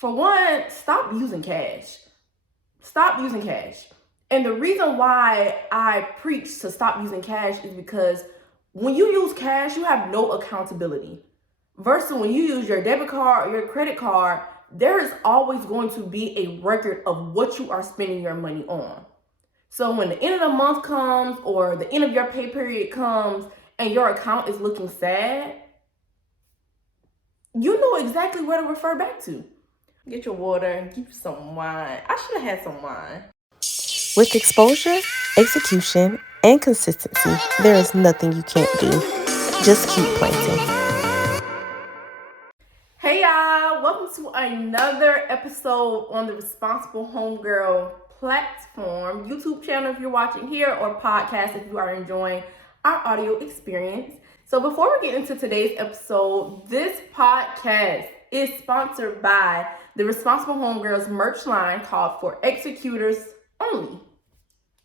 For one, stop using cash. Stop using cash. And the reason why I preach to stop using cash is because when you use cash, you have no accountability. Versus when you use your debit card or your credit card, there is always going to be a record of what you are spending your money on. So when the end of the month comes or the end of your pay period comes and your account is looking sad, you know exactly where to refer back to. Get your water and keep some wine. I should have had some wine. With exposure, execution, and consistency, there is nothing you can't do. Just keep planting. Hey y'all, welcome to another episode on the Responsible Homegirl platform, YouTube channel if you're watching here, or podcast if you are enjoying our audio experience. So before we get into today's episode, this podcast is sponsored by the Responsible Homegirls merch line called For Executors Only,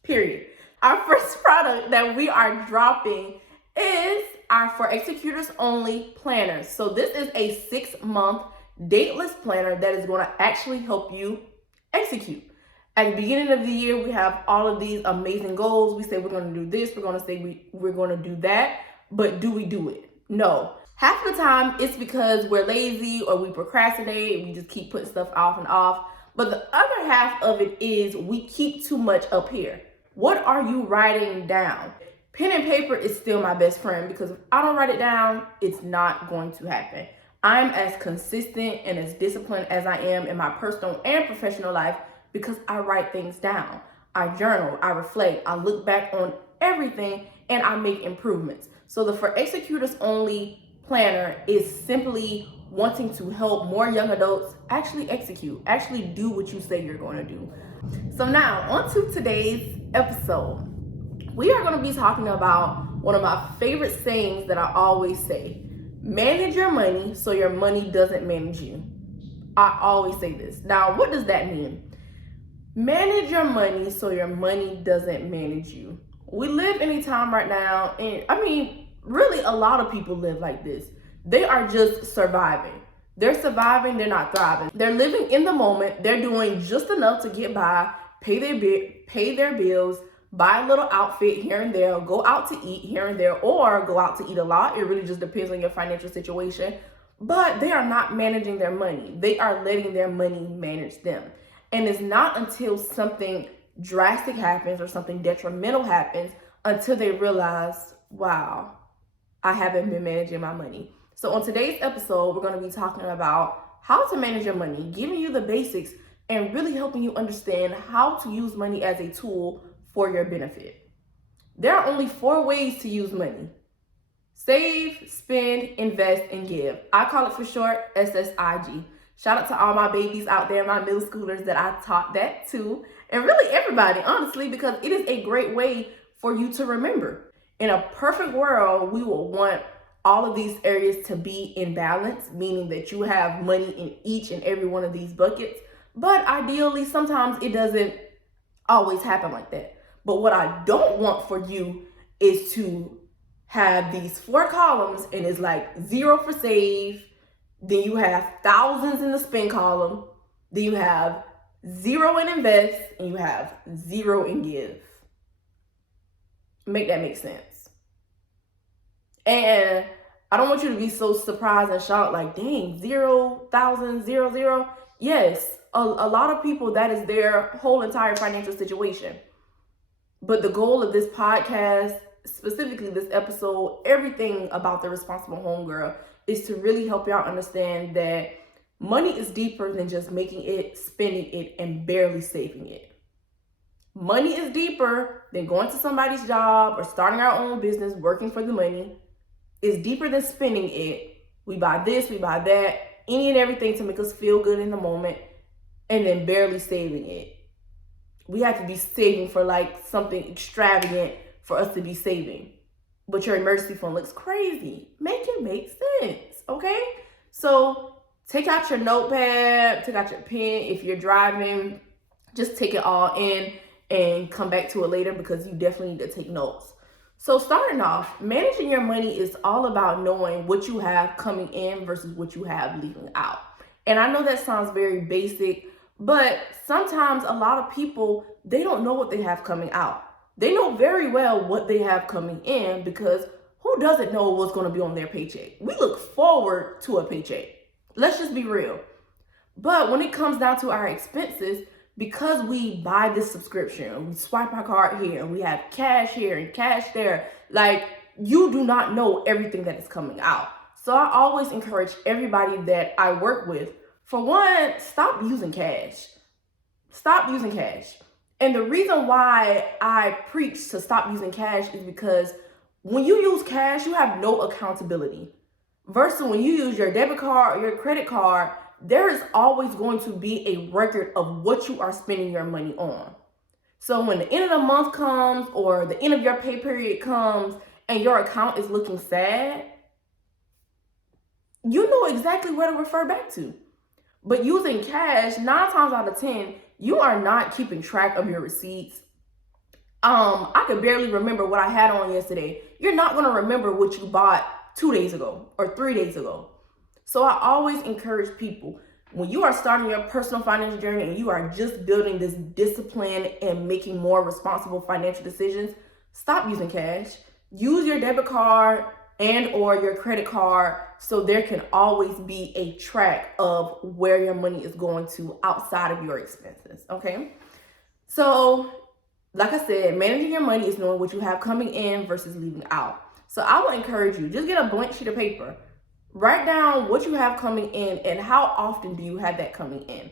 period. Our first product that we are dropping is our For Executors Only planners. So this is a 6-month dateless planner that is going to actually help you execute. At the beginning of the year, we have all of these amazing goals. We say we're going to do this, we're going to say we're going to do that, but do we do it? No. Half the time it's because we're lazy or we procrastinate, we just keep putting stuff off and off. But the other half of it is we keep too much up here. What are you writing down? Pen and paper is still my best friend because if I don't write it down, it's not going to happen. I'm as consistent and as disciplined as I am in my personal and professional life because I write things down. I journal, I reflect, I look back on everything, and I make improvements. So the For Executors Only planner is simply wanting to help more young adults actually execute, actually do what you say you're going to do. So now, on to today's episode. We are going to be talking about one of my favorite sayings that I always say. Manage your money so your money doesn't manage you. I always say this. Now, what does that mean? Manage your money so your money doesn't manage you. We live in a time right now, and really a lot of people live like this. They are just surviving. They're surviving, they're not thriving. They're living in the moment. They're doing just enough to get by, pay their bills, buy a little outfit here and there, go out to eat here and there, or go out to eat a lot. It really just depends on your financial situation. But they are not managing their money. They are letting their money manage them. And it's not until something drastic happens or something detrimental happens until they realize, wow, I haven't been managing my money. So on today's episode, we're going to be talking about how to manage your money, giving you the basics, and really helping you understand how to use money as a tool for your benefit. There are only 4 ways to use money: save, spend, invest, and give. I call it for short SSIG. Shout out to all my babies out there, my middle schoolers that I taught that to, and really everybody, honestly, because it is a great way for you to remember. In a perfect world, we will want all of these areas to be in balance, meaning that you have money in each and every one of these buckets. But ideally, sometimes it doesn't always happen like that. But what I don't want for you is to have these 4 columns and it's like 0 for save, then you have thousands in the spend column, then you have 0 in invest, and you have 0 in give. Make that make sense. And I don't want you to be so surprised and shocked, like, dang, 0,000, 0. Yes, a lot of people, that is their whole entire financial situation. But the goal of this podcast, specifically this episode, everything about the Responsible Homegirl, is to really help y'all understand that money is deeper than just making it, spending it, and barely saving it. Money is deeper than going to somebody's job or starting our own business, working for the money. It's deeper than spending it. We buy this, we buy that, any and everything to make us feel good in the moment, and then barely saving it. We have to be saving for like something extravagant for us to be saving. But your emergency fund looks crazy. Make it make sense, okay? So take out your notepad, take out your pen. If you're driving, just take it all in and come back to it later because you definitely need to take notes. So starting off, managing your money is all about knowing what you have coming in versus what you have leaving out. And I know that sounds very basic, but sometimes a lot of people, they don't know what they have coming out. They know very well what they have coming in, because who doesn't know what's going to be on their paycheck? We look forward to a paycheck. Let's just be real. But when it comes down to our expenses, because we buy this subscription, we swipe our card here, and we have cash here and cash there, like, you do not know everything that is coming out. So I always encourage everybody that I work with, for one, stop using cash. Stop using cash. And the reason why I preach to stop using cash is because when you use cash, you have no accountability. Versus when you use your debit card or your credit card, there is always going to be a record of what you are spending your money on. So when the end of the month comes, or the end of your pay period comes, and your account is looking sad, you know exactly where to refer back to. But using cash, 9 times out of 10, you are not keeping track of your receipts. I could barely remember what I had on yesterday. You're not going to remember what you bought 2 days ago or 3 days ago. So I always encourage people, when you are starting your personal financial journey and you are just building this discipline and making more responsible financial decisions, stop using cash. Use your debit card and or your credit card, so there can always be a track of where your money is going to outside of your expenses, okay? So, like I said, managing your money is knowing what you have coming in versus leaving out. So I would encourage you, just get a blank sheet of paper. Write down what you have coming in and how often do you have that coming in.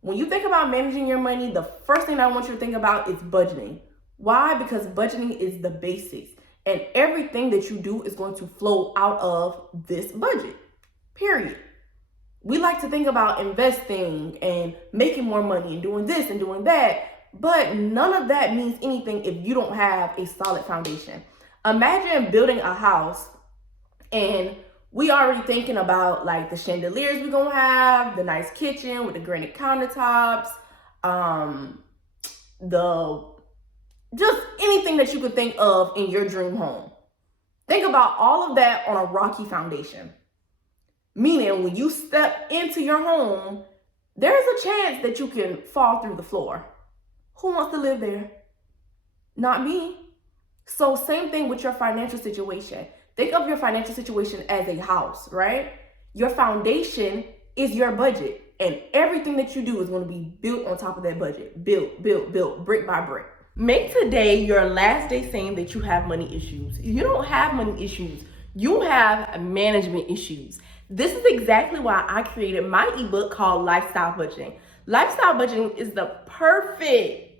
When you think about managing your money, the first thing I want you to think about is budgeting. Why? Because budgeting is the basics, and everything that you do is going to flow out of this budget, period. We like to think about investing and making more money and doing this and doing that, but none of that means anything if you don't have a solid foundation. Imagine building a house and we already thinking about like the chandeliers we're gonna have, the nice kitchen with the granite countertops, just anything that you could think of in your dream home. Think about all of that on a rocky foundation. Meaning when you step into your home, there's a chance that you can fall through the floor. Who wants to live there? Not me. So same thing with your financial situation. Think of your financial situation as a house, right? Your foundation is your budget, and everything that you do is going to be built on top of that budget. Built, brick by brick. Make today your last day saying that you have money issues. You don't have money issues. You have management issues. This is exactly why I created my ebook called Lifestyle Budgeting. Lifestyle Budgeting is the perfect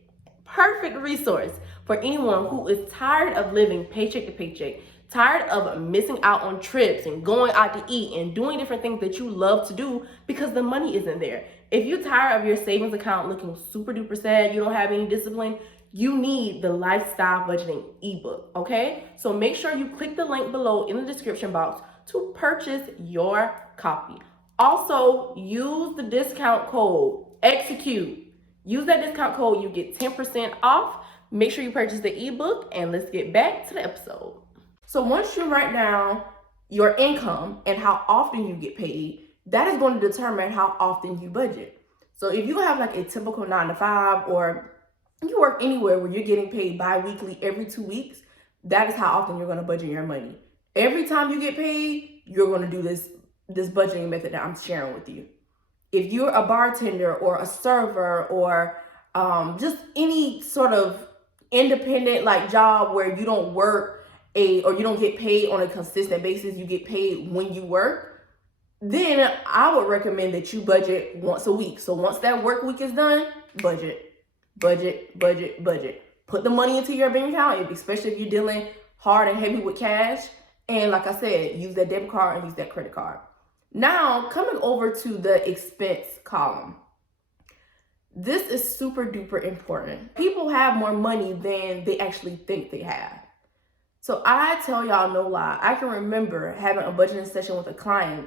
resource for anyone who is tired of living paycheck to paycheck, tired of missing out on trips and going out to eat and doing different things that you love to do because the money isn't there. If you're tired of your savings account looking super duper sad, you don't have any discipline, you need the Lifestyle Budgeting ebook, okay? So make sure you click the link below in the description box to purchase your copy. Also, use the discount code Execute. Use that discount code, you get 10% off. Make sure you purchase the ebook, and let's get back to the episode. So once you write down your income and how often you get paid, that is going to determine how often you budget. So if you have like a typical 9-to-5, or you work anywhere where you're getting paid bi-weekly every 2 weeks, that is how often you're going to budget your money. Every time you get paid, you're going to do this budgeting method that I'm sharing with you. If you're a bartender or a server or just any sort of independent like job where you don't work or you don't get paid on a consistent basis, you get paid when you work, then I would recommend that you budget once a week. So once that work week is done, budget. Put the money into your bank account, especially if you're dealing hard and heavy with cash. And like I said, use that debit card and use that credit card. Now, coming over to the expense column. This is super duper important. People have more money than they actually think they have. So I tell y'all no lie, I can remember having a budgeting session with a client,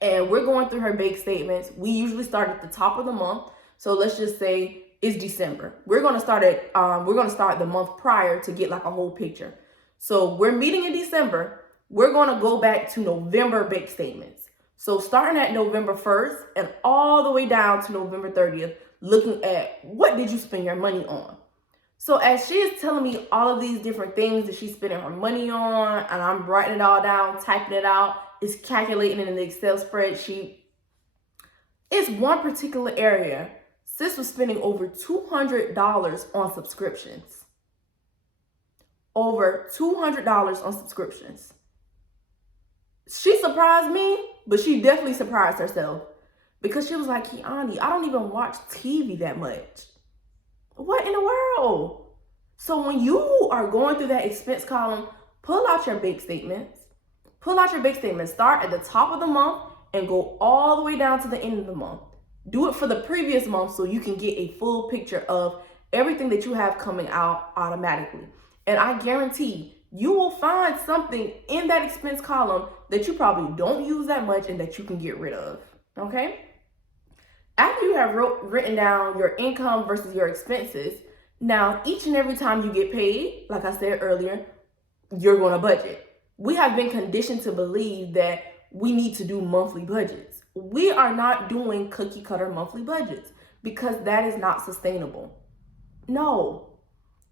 and we're going through her bank statements. We usually start at the top of the month. So let's just say it's December. We're gonna start the month prior to get like a whole picture. So we're meeting in December. We're gonna go back to November bank statements. So starting at November 1st and all the way down to November 30th, looking at what did you spend your money on. So as she is telling me all of these different things that she's spending her money on, and I'm writing it all down, typing it out, it's calculating it in the Excel spreadsheet. It's one particular area. Sis was spending over $200 on subscriptions. Over $200 on subscriptions. She surprised me, but she definitely surprised herself. Because she was like, Kiani, I don't even watch TV that much. What in the world? So when you are going through that expense column, pull out your bank statements. Pull out your bank statements. Start at the top of the month and go all the way down to the end of the month. Do it for the previous month so you can get a full picture of everything that you have coming out automatically. And I guarantee you will find something in that expense column that you probably don't use that much and that you can get rid of. Okay? After you have written down your income versus your expenses, now each and every time you get paid, like I said earlier, you're going to budget. We have been conditioned to believe that we need to do monthly budgets. We are not doing cookie cutter monthly budgets because that is not sustainable. No.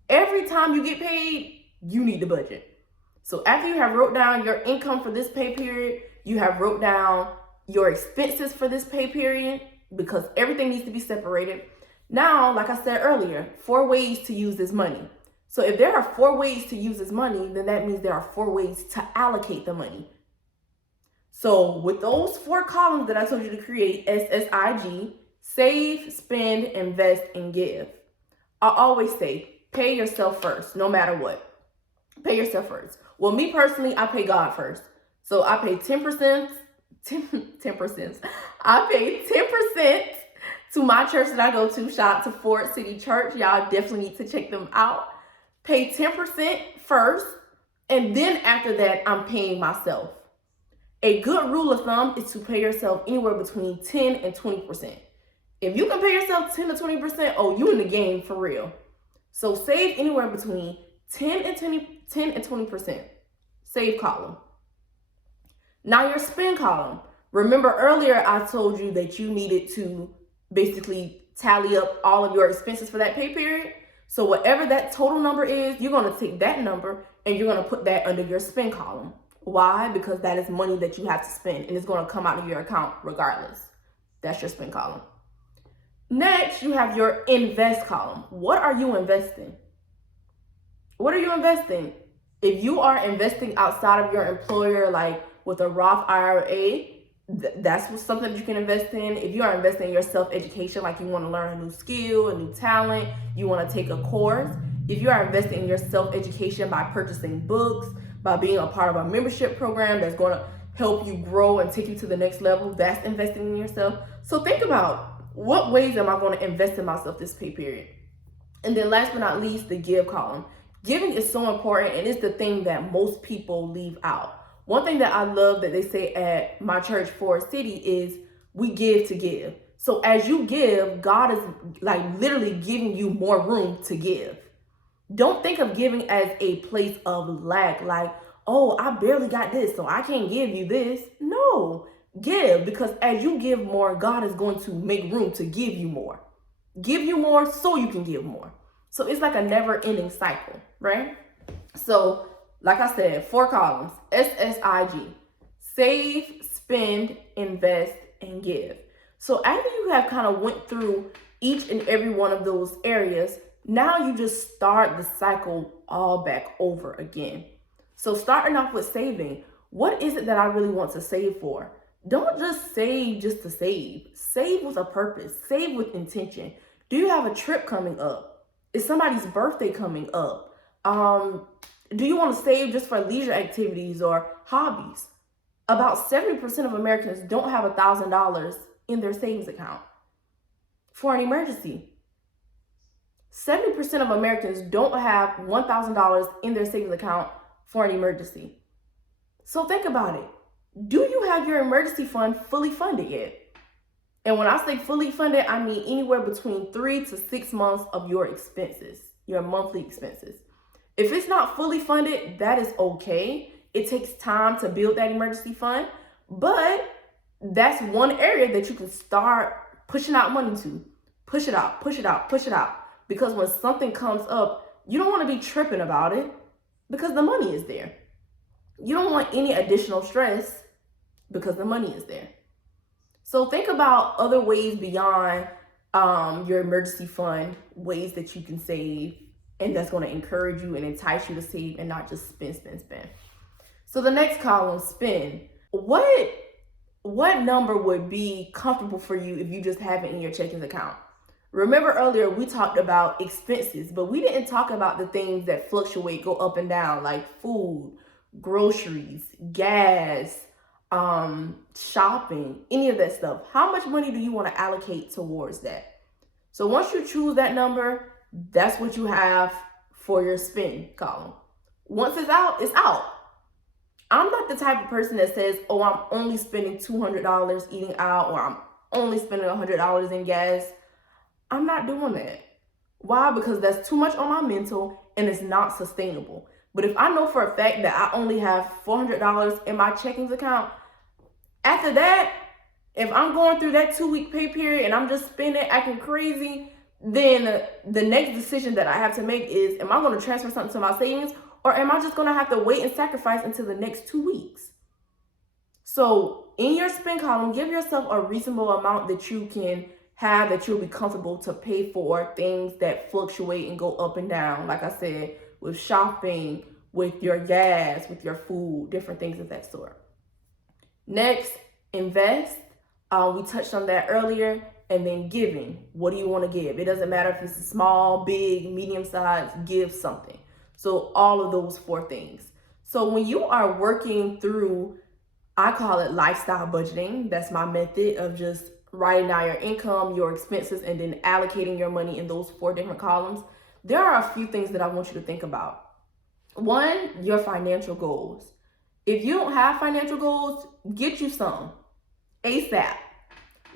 Every time you get paid, you need to budget. So after you have wrote down your income for this pay period, you have wrote down your expenses for this pay period, because everything needs to be separated. Now, like I said earlier, 4 ways to use this money. So if there are 4 ways to use this money, then that means there are 4 ways to allocate the money. So with those 4 columns that I told you to create, SSIG, save, spend, invest, and give. I always say, pay yourself first, no matter what. Pay yourself first. Well, me personally, I pay God first. So I pay 10%. I pay 10% to my church that I go to. Shout out to Ford City Church. Y'all definitely need to check them out. Pay 10% first, and then after that, I'm paying myself. A good rule of thumb is to pay yourself anywhere between 10 and 20%. If you can pay yourself 10 to 20%, oh, you in the game for real. So save anywhere between 10 and 20%. Save column. Now your spend column. Remember earlier I told you that you needed to basically tally up all of your expenses for that pay period. So whatever that total number is, you're going to take that number and you're going to put that under your spend column. Why? Because that is money that you have to spend and it's going to come out of your account regardless. That's your spend column. Next, you have your invest column. What are you investing? What are you investing? If you are investing outside of your employer, like with a Roth IRA, that's something that you can invest in. If you are investing in your self-education, like you want to learn a new skill, a new talent, you want to take a course. If you are investing in your self-education by purchasing books, by being a part of a membership program that's going to help you grow and take you to the next level, that's investing in yourself. So think about, what ways am I going to invest in myself this pay period? And then last but not least, the give column. Giving is so important, and it's the thing that most people leave out. One thing that I love that they say at my church, Forest City, is we give to give. So as you give, God is like literally giving you more room to give. Don't think of giving as a place of lack, like, oh, I barely got this, so I can't give you this. No, give, because as you give more, God is going to make room to give you more. Give you more so you can give more. So it's like a never-ending cycle, right? So like I said, 4 columns, SSIG, save, spend, invest, and give. So after you have kind of went through each and every one of those areas, now you just start the cycle all back over again. So starting off with saving, what is it that I really want to save for? Don't just save just to save. Save with a purpose. Save with intention. Do you have a trip coming up? Is somebody's birthday coming up? Do you want to save just for leisure activities or hobbies? About 70% of Americans don't have $1,000 in their savings account for an emergency. 70% of Americans don't have $1,000 in their savings account for an emergency. So think about it. Do you have your emergency fund fully funded yet? And when I say fully funded, I mean anywhere between 3 to 6 months of your expenses, your monthly expenses. If it's not fully funded, that is okay. It takes time to build that emergency fund, but that's one area that you can start pushing out money to. Push it out, push it out, push it out. Because when something comes up, you don't want to be tripping about it because the money is there. You don't want any additional stress because the money is there. So think about other ways beyond your emergency fund, ways that you can save, and that's going to encourage you and entice you to save and not just spend. So the next column, spend. What number would be comfortable for you if you just have it in your checking account? Remember earlier we talked about expenses, but we didn't talk about the things that fluctuate, go up and down, like food, groceries, gas, shopping, any of that stuff. How much money do you want to allocate towards that? So once you choose that number, that's what you have for your spend column. Once it's out, it's out. I'm not the type of person that says, oh, I'm only spending $200 eating out, or I'm only spending $100 in gas. I'm not doing that. Why? Because that's too much on my mental and it's not sustainable. But if I know for a fact that I only have $400 in my checkings account, after that, if I'm going through that 2-week pay period and I'm just spending, acting crazy, then the next decision that I have to make is, am I going to transfer something to my savings, or am I just going to have to wait and sacrifice until the next 2 weeks? So in your spend column, give yourself a reasonable amount that you can have, that you'll be comfortable to pay for things that fluctuate and go up and down. Like I said, with shopping, with your gas, with your food, different things of that sort. Next, invest. We touched on that earlier. And then giving. What do you want to give? It doesn't matter if it's small, big, medium size, give something. So all of those 4 things. So when you are working through, I call it lifestyle budgeting. That's my method of just writing down your income, your expenses, and then allocating your money in those 4 different columns. There are a few things that I want you to think about. 1, your financial goals. If you don't have financial goals, get you some ASAP.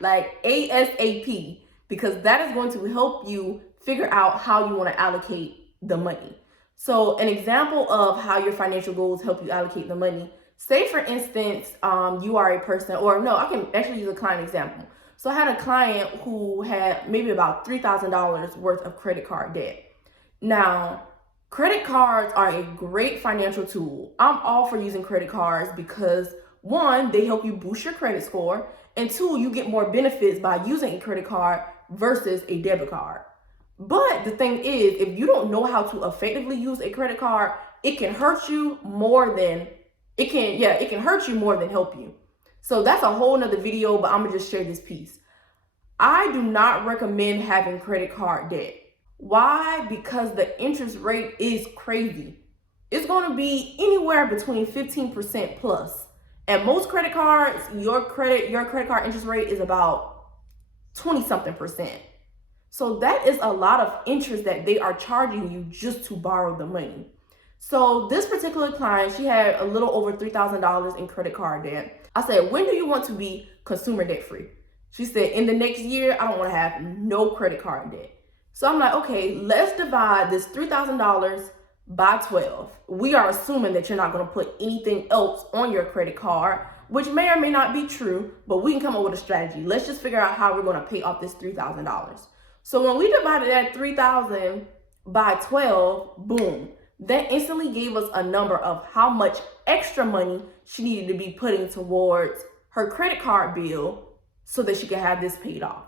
Like ASAP, because that is going to help you figure out how you want to allocate the money. So an example of how your financial goals help you allocate the money, say for instance, you are a person, or no, I can actually use a client example. So I had a client who had maybe about $3,000 worth of credit card debt. Now, credit cards are a great financial tool. I'm all for using credit cards because 1, they help you boost your credit score, and 2, you get more benefits by using a credit card versus a debit card. But the thing is, if you don't know how to effectively use a credit card, it can hurt you more than it can hurt you more than help you. So that's a whole nother video, but I'm gonna just share this piece. I do not recommend having credit card debt. Why? Because the interest rate is crazy. It's gonna be anywhere between 15% plus. And most credit cards, your credit card interest rate is about 20-something%. So that is a lot of interest that they are charging you just to borrow the money. So this particular client, she had a little over $3,000 in credit card debt. I said, when do you want to be consumer debt free? She said, in the next year, I don't want to have no credit card debt. So I'm like, okay, let's divide this $3,000 by 12. We are assuming that you're not going to put anything else on your credit card, which may or may not be true, but we can come up with a strategy. Let's just figure out how we're going to pay off this $3,000. So when we divided that $3,000 by 12, boom, that instantly gave us a number of how much extra money she needed to be putting towards her credit card bill so that she could have this paid off.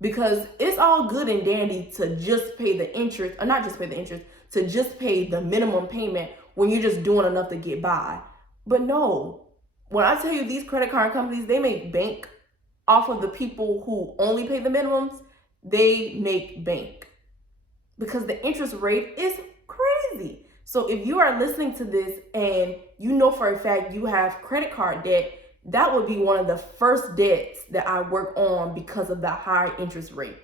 Because it's all good and dandy to just pay the interest, or not just pay the interest, to just pay the minimum payment when you're just doing enough to get by. But no, when I tell you these credit card companies, they make bank off of the people who only pay the minimums. They make bank because the interest rate is crazy. So if you are listening to this and you know for a fact you have credit card debt, that would be one of the first debts that I work on because of the high interest rate.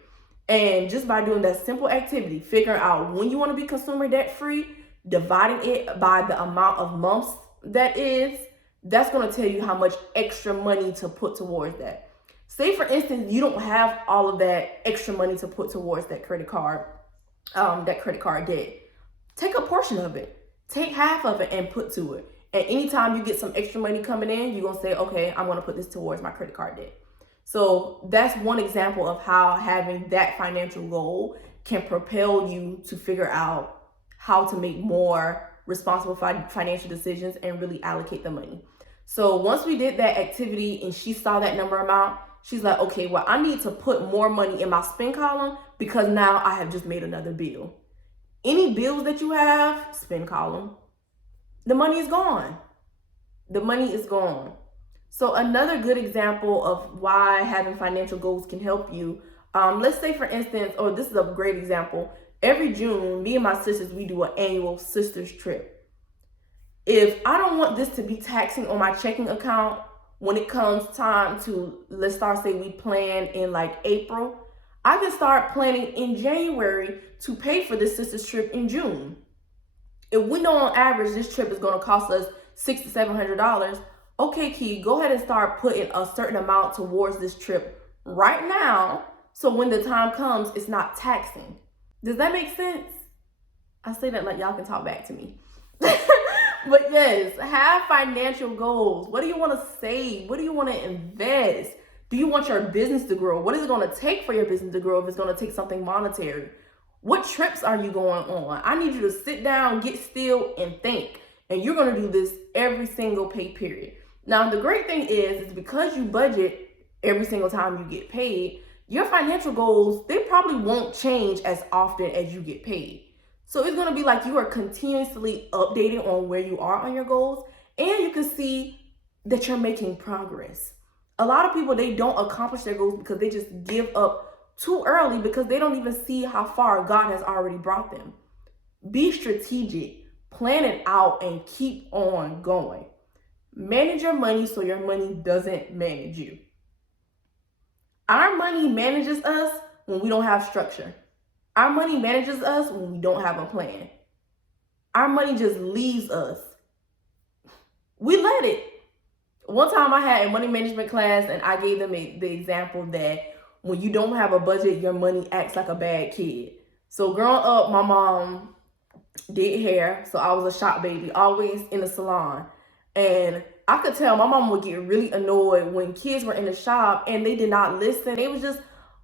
And just by doing that simple activity, figuring out when you want to be consumer debt free, dividing it by the amount of months that's going to tell you how much extra money to put towards that. Say for instance, you don't have all of that extra money to put towards that credit card debt. Take a portion of it, take half of it and put to it. And anytime you get some extra money coming in, you're going to say, okay, I'm going to put this towards my credit card debt. So that's one example of how having that financial goal can propel you to figure out how to make more responsible financial decisions and really allocate the money. So once we did that activity and she saw that number amount, she's like, okay, well, I need to put more money in my spend column because now I have just made another bill. Any bills that you have, spend column, the money is gone. The money is gone. So another good example of why having financial goals can help you, let's say for instance, or this is a great example, every June, me and my sisters, we do an annual sisters trip. If I don't want this to be taxing on my checking account when it comes time to, let's start say we plan in like April, I can start planning in January to pay for this sisters trip in June. If we know on average this trip is going to cost us $600 to $700, okay, Key, go ahead and start putting a certain amount towards this trip right now, so when the time comes, it's not taxing. Does that make sense? I say that like y'all can talk back to me. But yes, have financial goals. What do you want to save? What do you want to invest? Do you want your business to grow? What is it going to take for your business to grow if it's going to take something monetary? What trips are you going on? I need you to sit down, get still, and think. And you're going to do this every single pay period. Now, the great thing is because you budget every single time you get paid, your financial goals, they probably won't change as often as you get paid. So it's going to be like you are continuously updated on where you are on your goals, and you can see that you're making progress. A lot of people, they don't accomplish their goals because they just give up too early because they don't even see how far God has already brought them. Be strategic, plan it out, and keep on going. Manage your money so your money doesn't manage you. Our money manages us when we don't have structure. Our money manages us when we don't have a plan. Our money just leaves us. We let it. One time I had a money management class and I gave them the example that when you don't have a budget, your money acts like a bad kid. So growing up, my mom did hair. So I was a shop baby, always in the salon. And I could tell my mom would get really annoyed when kids were in the shop and they did not listen. They was just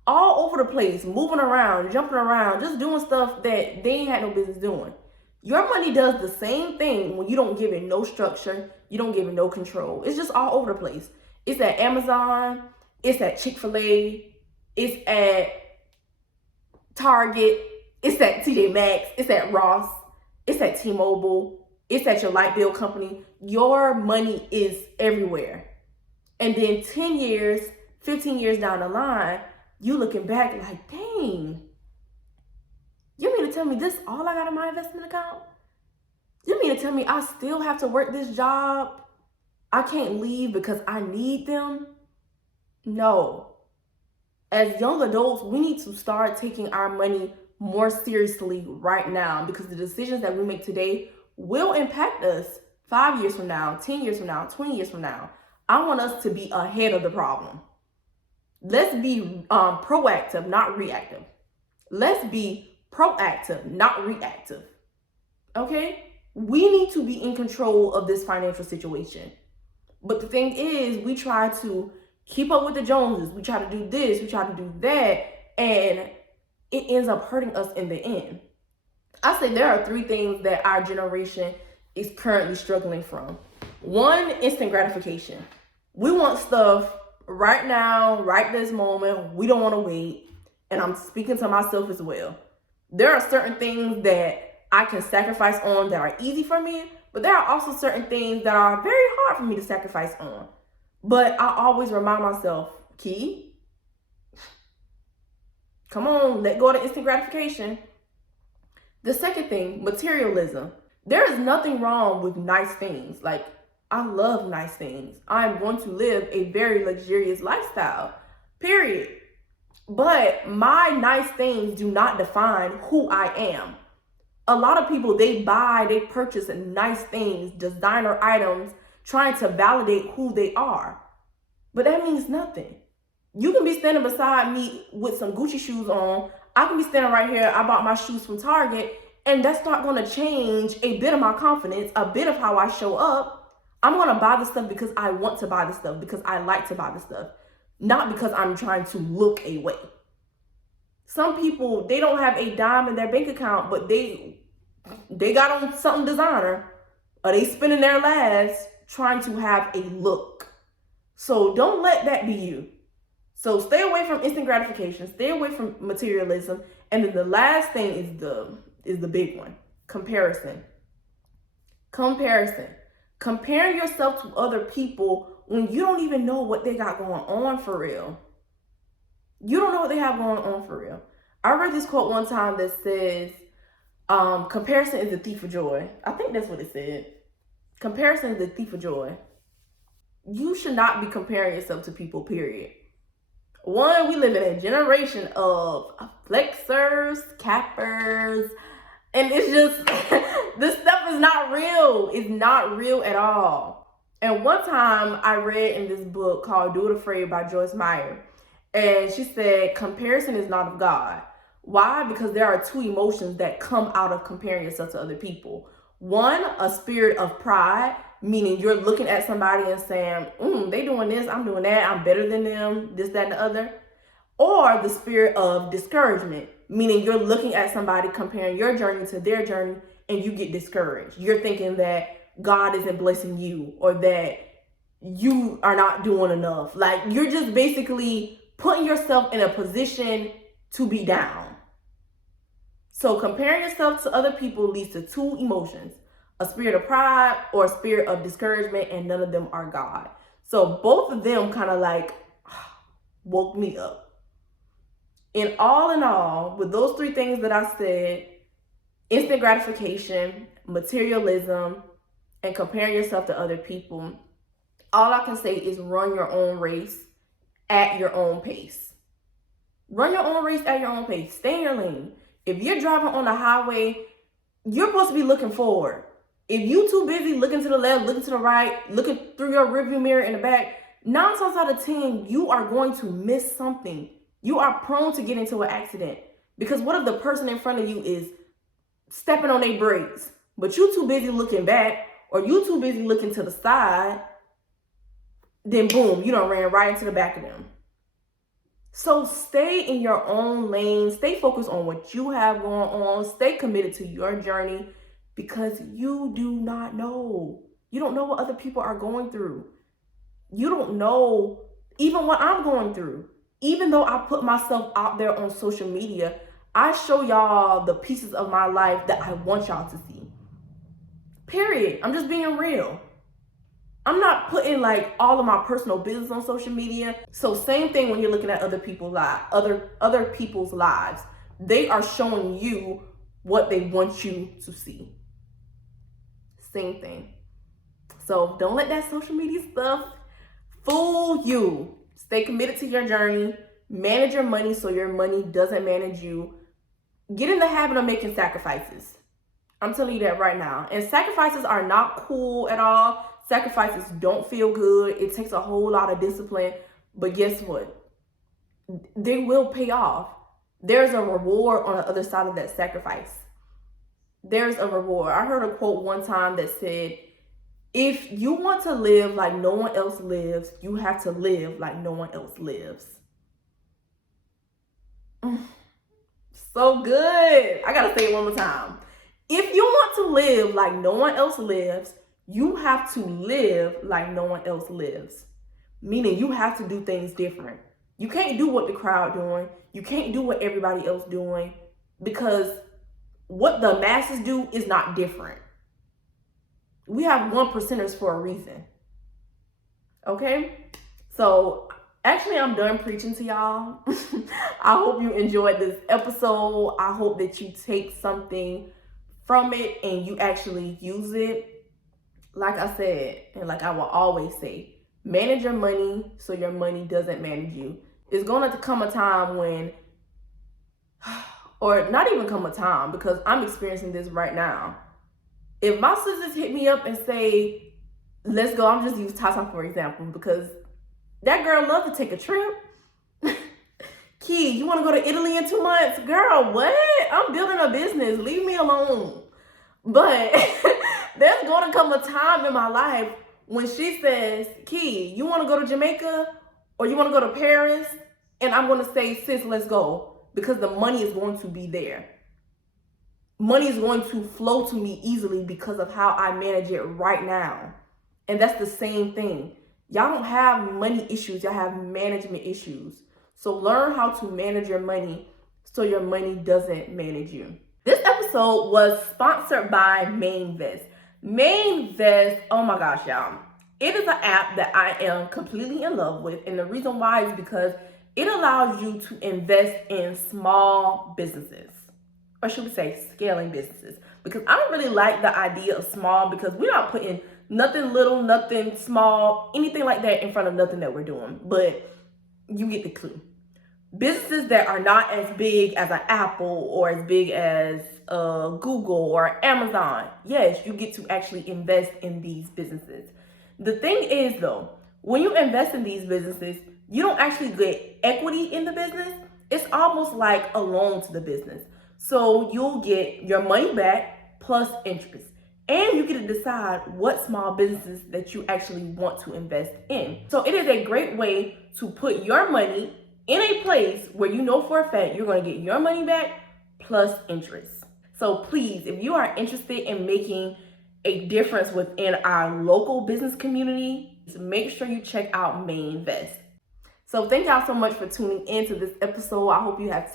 all over the place, moving around, jumping around, just doing stuff that they ain't had no business doing. Your money does the same thing when you don't give it no structure, you don't give it no control. It's just all over the place. It's at Amazon, it's at Chick-fil-A, it's at Target, it's at TJ Maxx, it's at Ross, it's at T-Mobile, it's at your light bill company. Your money is everywhere. And then 10 years, 15 years down the line, you looking back like, dang, you mean to tell me this all I got in my investment account? You mean to tell me I still have to work this job? I can't leave because I need them? No. As young adults, we need to start taking our money more seriously right now because the decisions that we make today will impact us 5 years from now, 10 years from now, 20 years from now. I want us to be ahead of the problem. Let's be proactive, not reactive. Let's be proactive, not reactive. Okay? We need to be in control of this financial situation. But the thing is, we try to keep up with the Joneses. We try to do this, we try to do that, and it ends up hurting us in the end. I say there are 3 things that our generation is currently struggling from. 1, instant gratification. We want stuff right now, right this moment. We don't want to wait. And I'm speaking to myself as well. There are certain things that I can sacrifice on that are easy for me, but there are also certain things that are very hard for me to sacrifice on. But I always remind myself, Key, come on, let go of the instant gratification. The second thing, materialism. There is nothing wrong with nice things. Like, I love nice things. I'm going to live a very luxurious lifestyle, period. But my nice things do not define who I am. A lot of people, they purchase nice things, designer items, trying to validate who they are. But that means nothing. You can be standing beside me with some Gucci shoes on. I can be standing right here. I bought my shoes from Target And that's not going to change a bit of my confidence, a bit of how I show up. I'm going to buy the stuff because I want to buy the stuff, because I like to buy the stuff, not because I'm trying to look a way. Some people, they don't have a dime in their bank account, but they got on something designer, or they spending their last trying to have a look. So don't let that be you. So stay away from instant gratification, stay away from materialism. And then the last thing is the big one: comparison. Comparing yourself to other people when you don't even know what they got going on for real. You don't know what they have going on for real. I read this quote one time that says, comparison is the thief of joy. I think that's what it said. Comparison is the thief of joy. You should not be comparing yourself to people, period. One, we live in a generation of flexers, cappers, and it's just, this stuff is not real. It's not real at all. And one time I read in this book called Do It Afraid by Joyce Meyer, and she said, comparison is not of God. Why? Because there are two emotions that come out of comparing yourself to other people. One, a spirit of pride, meaning you're looking at somebody and saying, they doing this, I'm doing that, I'm better than them, this, that, and the other. Or the spirit of discouragement, meaning you're looking at somebody, comparing your journey to their journey, and you get discouraged. You're thinking that God isn't blessing you, or that you are not doing enough. Like, you're just basically putting yourself in a position to be down. So comparing yourself to other people leads to two emotions: a spirit of pride or a spirit of discouragement, and none of them are God. So both of them kind of like woke me up. In all, with those three things that I said, instant gratification, materialism, and comparing yourself to other people, all I can say is run your own race at your own pace. Run your own race at your own pace. Stay in your lane. If you're driving on the highway, you're supposed to be looking forward. If you're too busy looking to the left, looking to the right, looking through your rearview mirror in the back, 9 times out of 10, you are going to miss something. You are prone to get into an accident. Because what if the person in front of you is stepping on their brakes, but you too busy looking back, or you too busy looking to the side, then boom, you done ran right into the back of them. So stay in your own lane, stay focused on what you have going on, stay committed to your journey, because you do not know. You don't know what other people are going through. You don't know even what I'm going through. Even though I put myself out there on social media, I show y'all the pieces of my life that I want y'all to see. Period. I'm just being real. I'm not putting like all of my personal business on social media. So same thing when you're looking at other people's lives, other people's lives. They are showing you what they want you to see. Same thing. So don't let that social media stuff fool you. Stay committed to your journey. Manage your money so your money doesn't manage you. Get in the habit of making sacrifices. I'm telling you that right now. And sacrifices are not cool at all. Sacrifices don't feel good. It takes a whole lot of discipline. But guess what? They will pay off. There's a reward on the other side of that sacrifice. There's a reward. I heard a quote one time that said, if you want to live like no one else lives, you have to live like no one else lives. So good. I gotta say it one more time. If you want to live like no one else lives, you have to live like no one else lives. Meaning you have to do things different. You can't do what the crowd doing. You can't do what everybody else doing, because what the masses do is not different. We have 1%ers for a reason. Okay? So actually, I'm done preaching to y'all. I hope you enjoyed this episode. I hope that you take something from it and you actually use it. Like I said, and like I will always say, manage your money so your money doesn't manage you. It's going to come a time when, or not even come a time, because I'm experiencing this right now. If my sisters hit me up and say, let's go, I'm just using Tata for example, because that girl loves to take a trip. Key, you want to go to Italy in 2 months? Girl, what? I'm building a business. Leave me alone. But there's going to come a time in my life when she says, Key, you want to go to Jamaica or you want to go to Paris? And I'm going to say, sis, let's go, because the money is going to be there. Money is going to flow to me easily because of how I manage it right now. And that's the same thing. Y'all don't have money issues. Y'all have management issues. So learn how to manage your money so your money doesn't manage you. This episode was sponsored by Mainvest. Mainvest, oh my gosh, y'all. It is an app that I am completely in love with. And the reason why is because it allows you to invest in small businesses. Or should we say scaling businesses? Because I don't really like the idea of small, because we're not putting nothing little, nothing small, anything like that in front of nothing that we're doing. But you get the clue. Businesses that are not as big as an Apple or as big as Google or Amazon. Yes, you get to actually invest in these businesses. The thing is though, when you invest in these businesses, you don't actually get equity in the business. It's almost like a loan to the business. So you'll get your money back plus interest. And you get to decide what small businesses that you actually want to invest in. So it is a great way to put your money in a place where you know for a fact you're going to get your money back plus interest. So please, if you are interested in making a difference within our local business community, make sure you check out Mainvest. So thank y'all so much for tuning in to this episode. I hope you have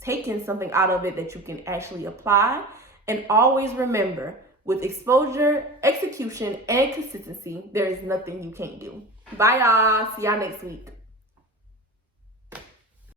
taken something out of it that you can actually apply. And always remember, with exposure, execution, and consistency, there is nothing you can't do. Bye, y'all. See y'all next week.